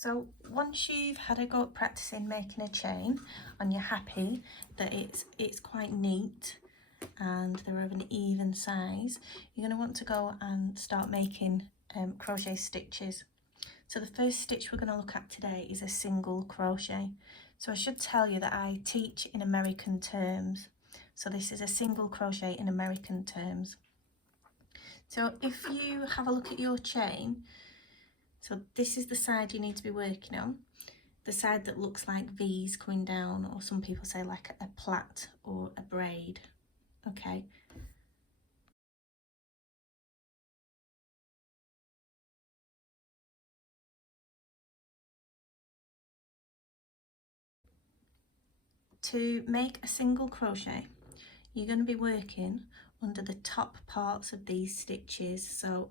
So once you've had a go at practicing making a chain and you're happy that it's quite neat and they're of an even size, you're going to want to go and start making crochet stitches. So the first stitch we're going to look at today is a single crochet. So I should tell you that I teach in American terms. So this is a single crochet in American terms. So if you have a look at your chain, so this is the side you need to be working on. The side that looks like V's coming down, or some people say like a plait or a braid. Okay. To make a single crochet, you're going to be working under the top parts of these stitches. So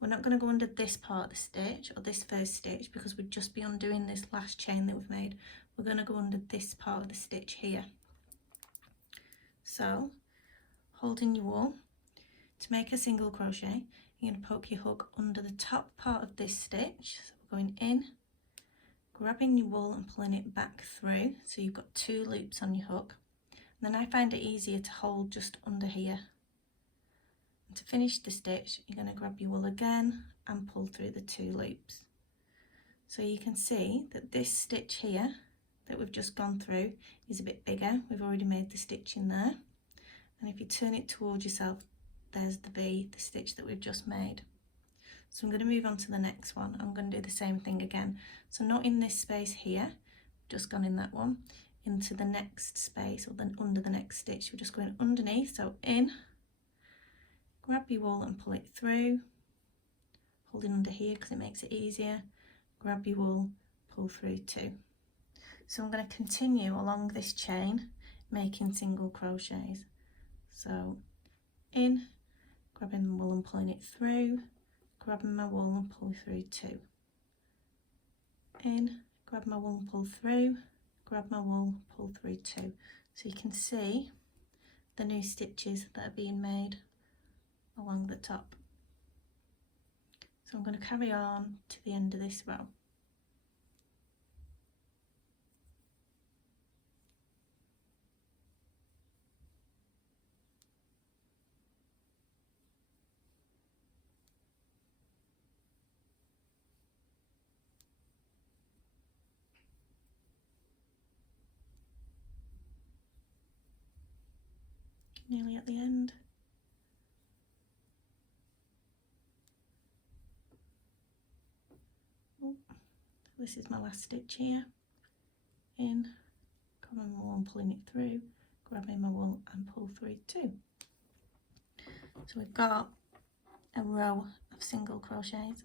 we're not going to go under this part of the stitch or this first stitch because we'd just be undoing this last chain that we've made. We're going to go under this part of the stitch here. So holding your wool, to make a single crochet, you're going to poke your hook under the top part of this stitch. So we're going in, grabbing your wool and pulling it back through, so you've got 2 loops on your hook. And then I find it easier to hold just under here. And to finish the stitch, you're going to grab your wool again and pull through the 2 loops. So you can see that this stitch here that we've just gone through is a bit bigger. We've already made the stitch in there. And if you turn it towards yourself, there's the V, the stitch that we've just made. So I'm going to move on to the next one. I'm going to do the same thing again. So not in this space here, just gone in that one, into the next space, or then under the next stitch. We're just going underneath, so in, grab your wool and pull it through, holding under here because it makes it easier, grab your wool, pull through 2. So I'm going to continue along this chain making single crochets. So in, grabbing the wool and pulling it through, grabbing my wool and pull through 2. In, grab my wool and pull through, grab my wool, pull through 2. So you can see the new stitches that are being made along the top. So I'm going to carry on to the end of this row. Nearly at the end. Oh, this is my last stitch here. In, grabbing my wool and pulling it through, grabbing my wool and pull through 2. So we've got a row of single crochets.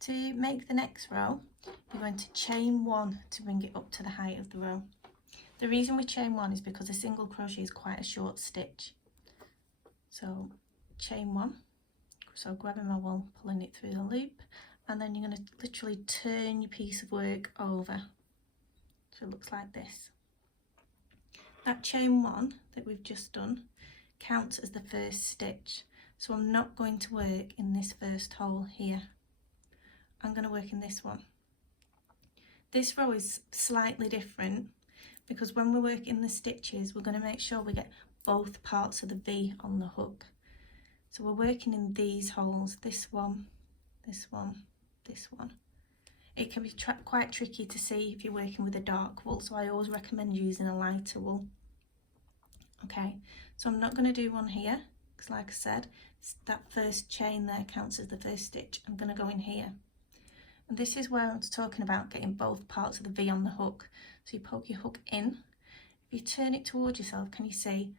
To make the next row, you're going to chain 1 to bring it up to the height of the row. The reason we chain 1 is because a single crochet is quite a short stitch. So chain 1, so grabbing my wool, pulling it through the loop, and then you're going to literally turn your piece of work over. So it looks like this. That chain 1 that we've just done counts as the first stitch. So I'm not going to work in this first hole here. I'm going to work in this one. This row is slightly different because when we work in the stitches, we're going to make sure we get both parts of the V on the hook. So we're working in these holes, this one, this one, this one. It can be quite tricky to see if you're working with a dark wool, so I always recommend using a lighter wool. Okay, so I'm not going to do one here because, like I said, that first chain there counts as the first stitch. I'm going to go in here. And this is where I was talking about getting both parts of the V on the hook. So you poke your hook in. If you turn it towards yourself, can you see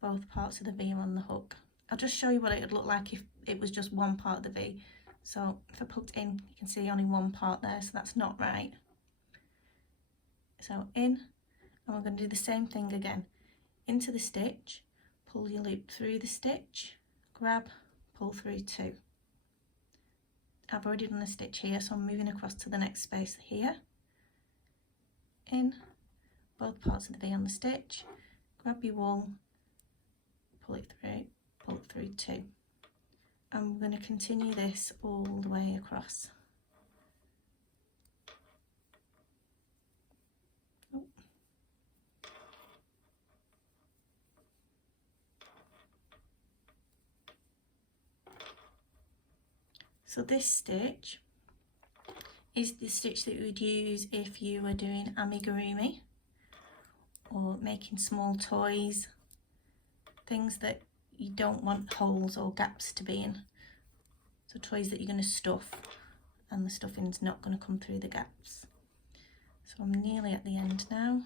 both parts of the V on the hook? I'll just show you what it would look like if it was just one part of the V. So if I poked in, you can see only one part there, so that's not right. So in, and we're going to do the same thing again. Into the stitch, pull your loop through the stitch, grab, pull through 2. I've already done a stitch here, so I'm moving across to the next space here. In, both parts of the V on the stitch, grab your wool, pull it through 2. And we're going to continue this all the way across. So this stitch is the stitch that you would use if you were doing amigurumi or making small toys, things that you don't want holes or gaps to be in. So toys that you're going to stuff and the stuffing's not going to come through the gaps. So I'm nearly at the end now.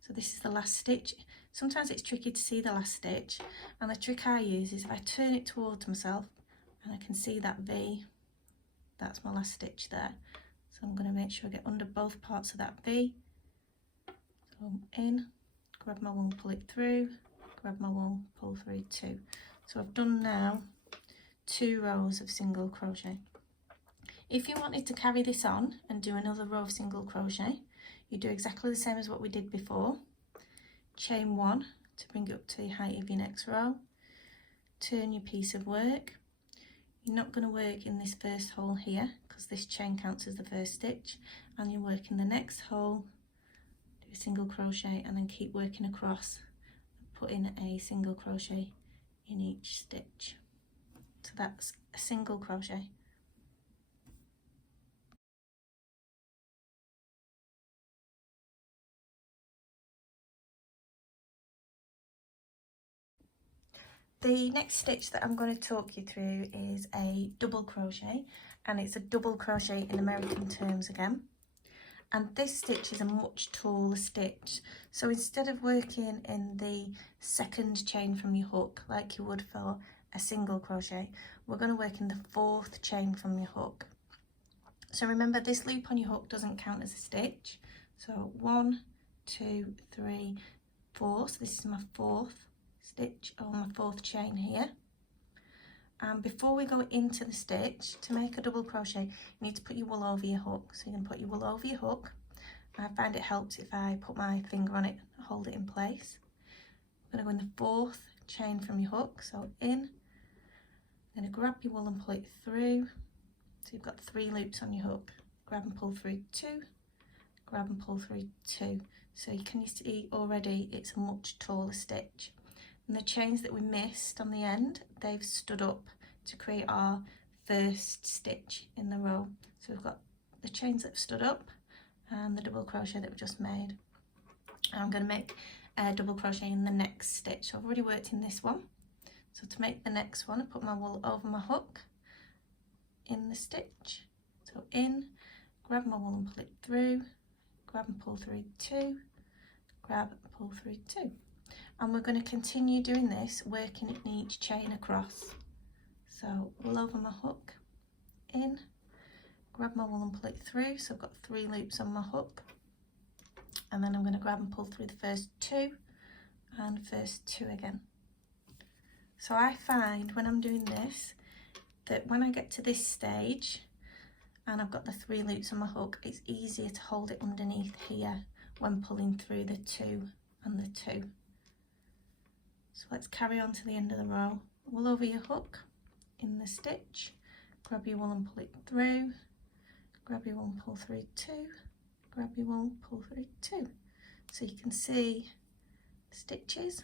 So this is the last stitch. Sometimes it's tricky to see the last stitch, and the trick I use is if I turn it towards myself and I can see that V, that's my last stitch there. So I'm going to make sure I get under both parts of that V. So in, grab my wool, pull it through, grab my wool, pull through 2. So I've done now 2 rows of single crochet. If you wanted to carry this on and do another row of single crochet, you do exactly the same as what we did before. Chain 1 to bring it up to the height of your next row. Turn your piece of work. You're not going to work in this first hole here because this chain counts as the first stitch, and you work in the next hole, do a single crochet, and then keep working across, putting a single crochet in each stitch. So that's a single crochet. The next stitch that I'm going to talk you through is a double crochet, and it's a double crochet in American terms again. And this stitch is a much taller stitch. So instead of working in the second chain from your hook like you would for a single crochet, we're going to work in the 4th chain from your hook. So remember, this loop on your hook doesn't count as a stitch. So 1, 2, 3, 4. So this is my 4th stitch on my 4th chain here. And before we go into the stitch, to make a double crochet, you need to put your wool over your hook. So you're going to put your wool over your hook. I find it helps if I put my finger on it, hold it in place. I'm going to go in the 4th chain from your hook, so in. I'm going to grab your wool and pull it through. So you've got 3 loops on your hook. Grab and pull through 2, grab and pull through 2. So you can see already it's a much taller stitch. And the chains that we missed on the end, they've stood up to create our first stitch in the row. So we've got the chains that have stood up and the double crochet that we just made. And I'm going to make a double crochet in the next stitch. So I've already worked in this one. So to make the next one, I put my wool over my hook in the stitch. So in, grab my wool and pull it through, grab and pull through 2, grab and pull through 2. And we're going to continue doing this, working in each chain across. So wool over my hook, in, grab my wool and pull it through. So I've got 3 loops on my hook. And then I'm going to grab and pull through the first 2 and first 2 again. So I find when I'm doing this, that when I get to this stage and I've got the 3 loops on my hook, it's easier to hold it underneath here when pulling through the 2 and the 2. So let's carry on to the end of the row. Wool over your hook in the stitch, grab your wool and pull it through, grab your wool and pull through 2, grab your wool, pull through 2. So you can see the stitches,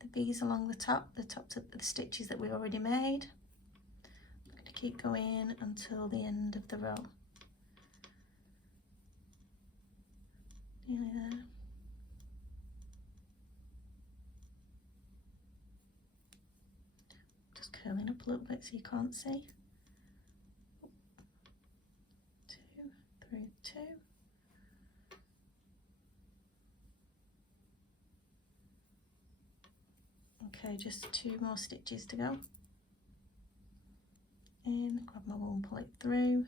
the V's along the tops of the stitches that we already made. I'm going to keep going until the end of the row. Nearly there. Just curling up a little bit so you can't see. 2, through 2. Okay, just 2 more stitches to go. In, grab my wool and pull it through,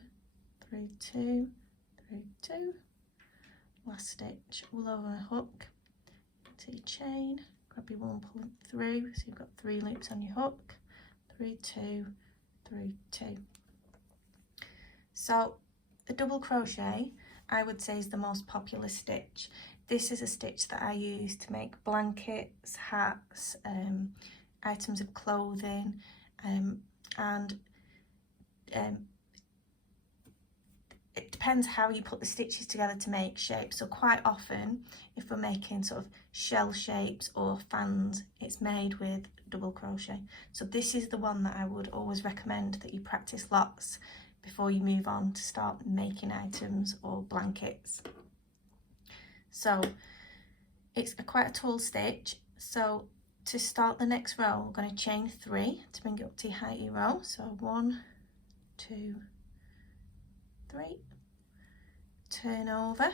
through 2, through 2. Last stitch, wool over a hook, into your chain, grab your wool and pull it through. So you've got 3 loops on your hook, through 2, through 2. So the double crochet, I would say, is the most popular stitch. This is a stitch that I use to make blankets, hats, items of clothing, and it depends how you put the stitches together to make shapes. So quite often, if we're making sort of shell shapes or fans, it's made with double crochet. So this is the one that I would always recommend that you practice lots before you move on to start making items or blankets. So it's quite a tall stitch. So to start the next row, we're going to chain 3 to bring it up to your heighty row. So 1, 2, 3, turn over.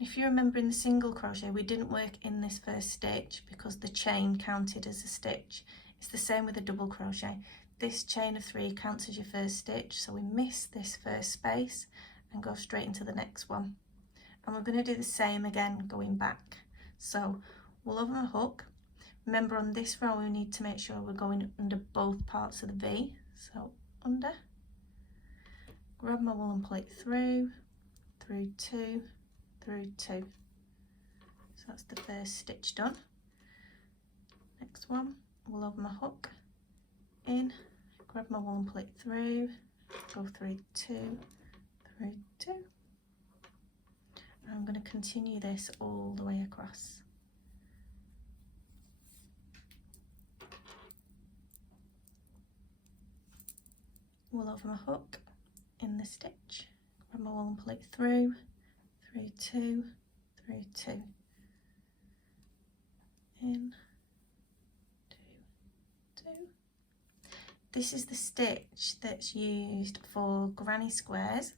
If you remember in the single crochet, we didn't work in this first stitch because the chain counted as a stitch. It's the same with a double crochet. This chain of 3 counts as your first stitch, so we miss this first space and go straight into the next one. And we're going to do the same again going back. So wool over my hook. Remember on this row we need to make sure we're going under both parts of the V. So under, grab my wool and pull it through 2, through 2. So that's the first stitch done. Next one, wool over my hook, in, grab my wool and pull it through, go through 2, through 2. And I'm going to continue this all the way across. Wool over my hook, in the stitch, grab my wool and pull it through 2, through 2, in, 2, 2. This is the stitch that's used for granny squares,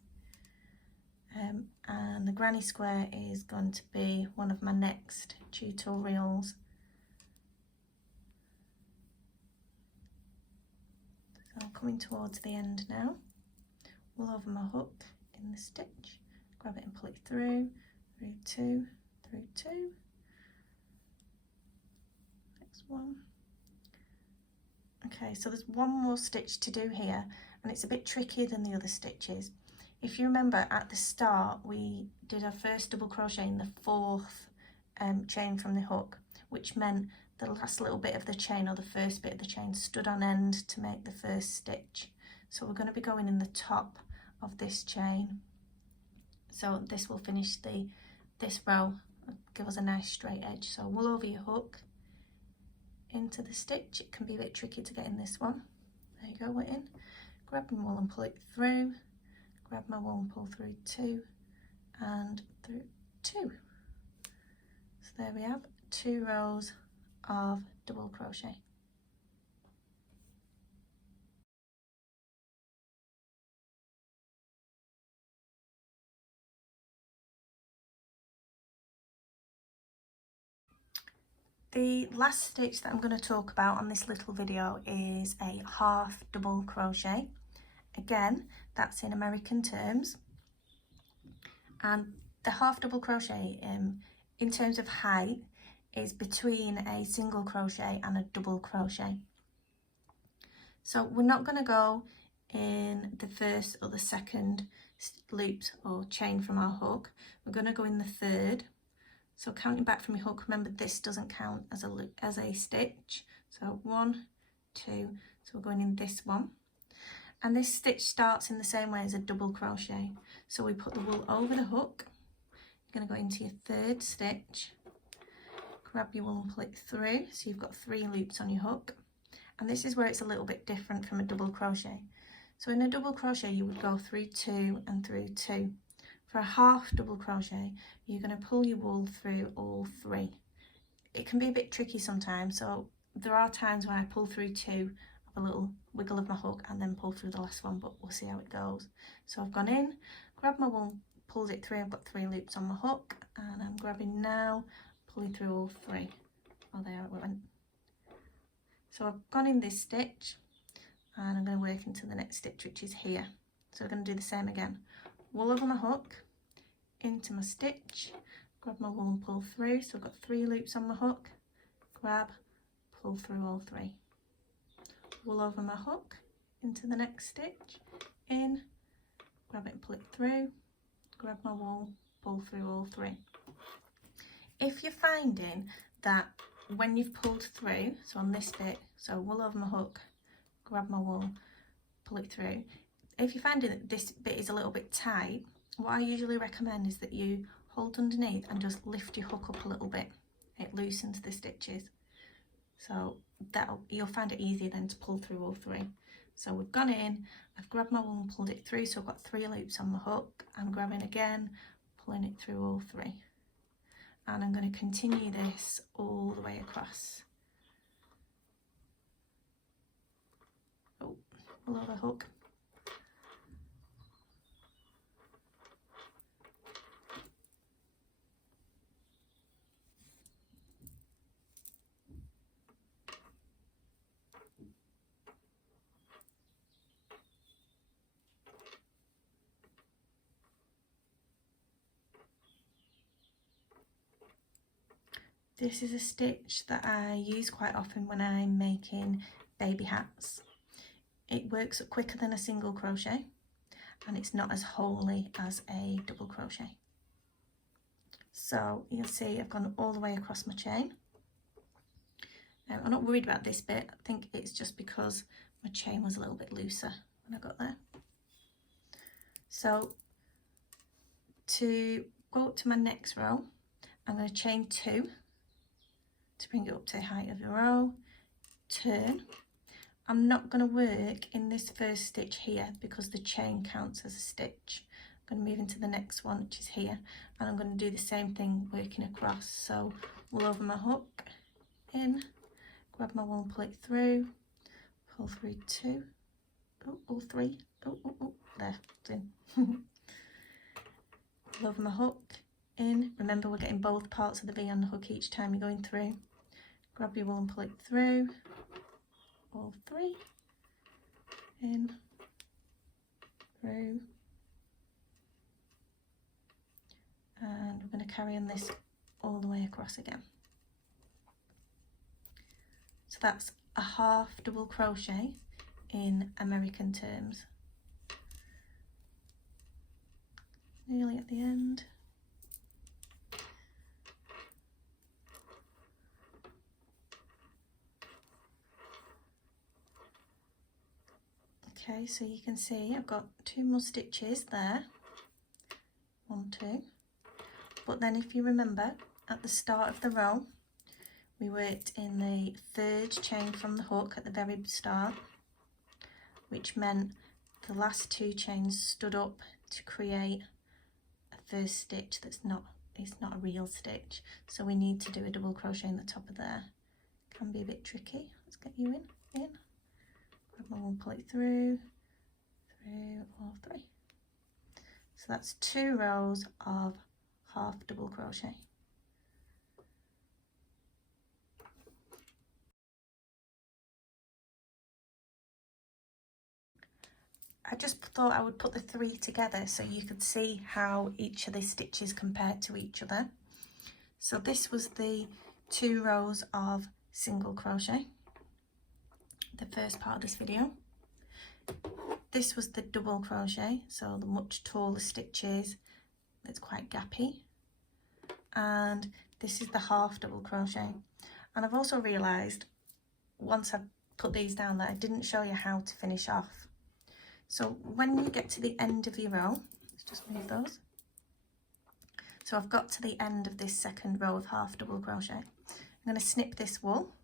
and the granny square is going to be one of my next tutorials. So I'm coming towards the end now. Wool over my hook, in the stitch, grab it and pull it through 2, through 2. Next one. Okay, so there's one more stitch to do here, and it's a bit trickier than the other stitches. If you remember at the start, we did our first double crochet in the 4th chain from the hook, which meant the last little bit of the chain, or the first bit of the chain, stood on end to make the first stitch. So we're going to be going in the top of this chain. So this will finish this row, give us a nice straight edge. So wool over your hook, into the stitch. It can be a bit tricky to get in this one. There you go, we're in. Grab my wool and pull it through, grab my wool and pull through 2 and through 2. So there we have 2 rows of double crochet. The last stitch that I'm going to talk about on this little video is a half double crochet. Again, that's in American terms. And the half double crochet in terms of height is between a single crochet and a double crochet. So we're not going to go in the first or the second loops or chain from our hook. We're going to go in the 3rd. So counting back from your hook, remember this doesn't count as a stitch. So 1, 2, so we're going in this one. And this stitch starts in the same way as a double crochet. So we put the wool over the hook. You're going to go into your 3rd stitch, grab your wool and pull it through. So you've got 3 loops on your hook. And this is where it's a little bit different from a double crochet. So in a double crochet, you would go through 2 and through 2. For a half double crochet, you're going to pull your wool through all 3. It can be a bit tricky sometimes, so there are times when I pull through 2, have a little wiggle of my hook and then pull through the last one, but we'll see how it goes. So I've gone in, grabbed my wool, pulled it through, I've got 3 loops on my hook, and I'm grabbing now, pulling through all 3. Oh, there it went. So I've gone in this stitch, and I'm going to work into the next stitch, which is here. So we're going to do the same again. Wool over my hook, into my stitch, grab my wool and pull through. So I've got 3 loops on my hook, grab, pull through all 3. Wool over my hook, into the next stitch, in, grab it and pull it through, grab my wool, pull through all 3. If you're finding that when you've pulled through, so on this bit, so wool over my hook, grab my wool, pull it through, if you find that this bit is a little bit tight, what I usually recommend is that you hold underneath and just lift your hook up a little bit. It loosens the stitches. So you'll find it easier then to pull through all three. So we've gone in, I've grabbed my wool and pulled it through, so I've got 3 loops on the hook. I'm grabbing again, pulling it through all 3. And I'm going to continue this all the way across. Oh, below the hook. This is a stitch that I use quite often when I'm making baby hats. It works quicker than a single crochet and it's not as holey as a double crochet. So you'll see I've gone all the way across my chain. I'm not worried about this bit. I think it's just because my chain was a little bit looser when I got there. So to go up to my next row, I'm going to chain 2 to bring it up to the height of the row, turn. I'm not going to work in this first stitch here because the chain counts as a stitch. I'm going to move into the next one, which is here, and I'm going to do the same thing working across. So wool over my hook, in, grab my wool and pull it through, pull through 2, all 3, there, it's in. Wool over my hook, in, remember we're getting both parts of the V on the hook each time you're going through. Grab your wool and pull it through, all 3, in, through, and we're going to carry on this all the way across again. So that's a half double crochet in American terms. Nearly at the end. Okay, so you can see I've got 2 more stitches there, 1, 2, but then if you remember at the start of the row we worked in the 3rd chain from the hook at the very start, which meant the last 2 chains stood up to create a first stitch it's not a real stitch, so we need to do a double crochet in the top of there. Can be a bit tricky. Let's get you in. Grab my wool, pull it through, all 3. So that's 2 rows of half double crochet. I just thought I would put the 3 together so you could see how each of the stitches compared to each other. So this was the 2 rows of single crochet, the first part of this video. This was the double crochet, so the much taller stitches that's quite gappy, and this is the half double crochet. And I've also realised once I've put these down that I didn't show you how to finish off. So when you get to the end of your row, let's just move those. So I've got to the end of this second row of half double crochet. I'm going to snip this wool,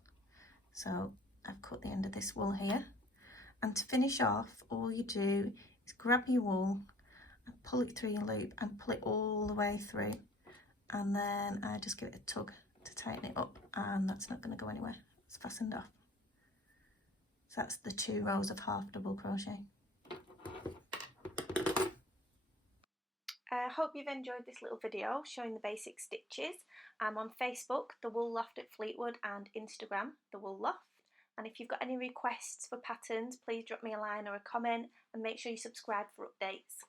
so I've cut the end of this wool here. And to finish off, all you do is grab your wool and pull it through your loop and pull it all the way through. And then I just give it a tug to tighten it up, and that's not going to go anywhere. It's fastened off. So that's the 2 rows of half double crochet. I hope you've enjoyed this little video showing the basic stitches. I'm on Facebook, The Wool Loft at Fleetwood, and Instagram, The Wool Loft. And if you've got any requests for patterns, please drop me a line or a comment, and make sure you subscribe for updates.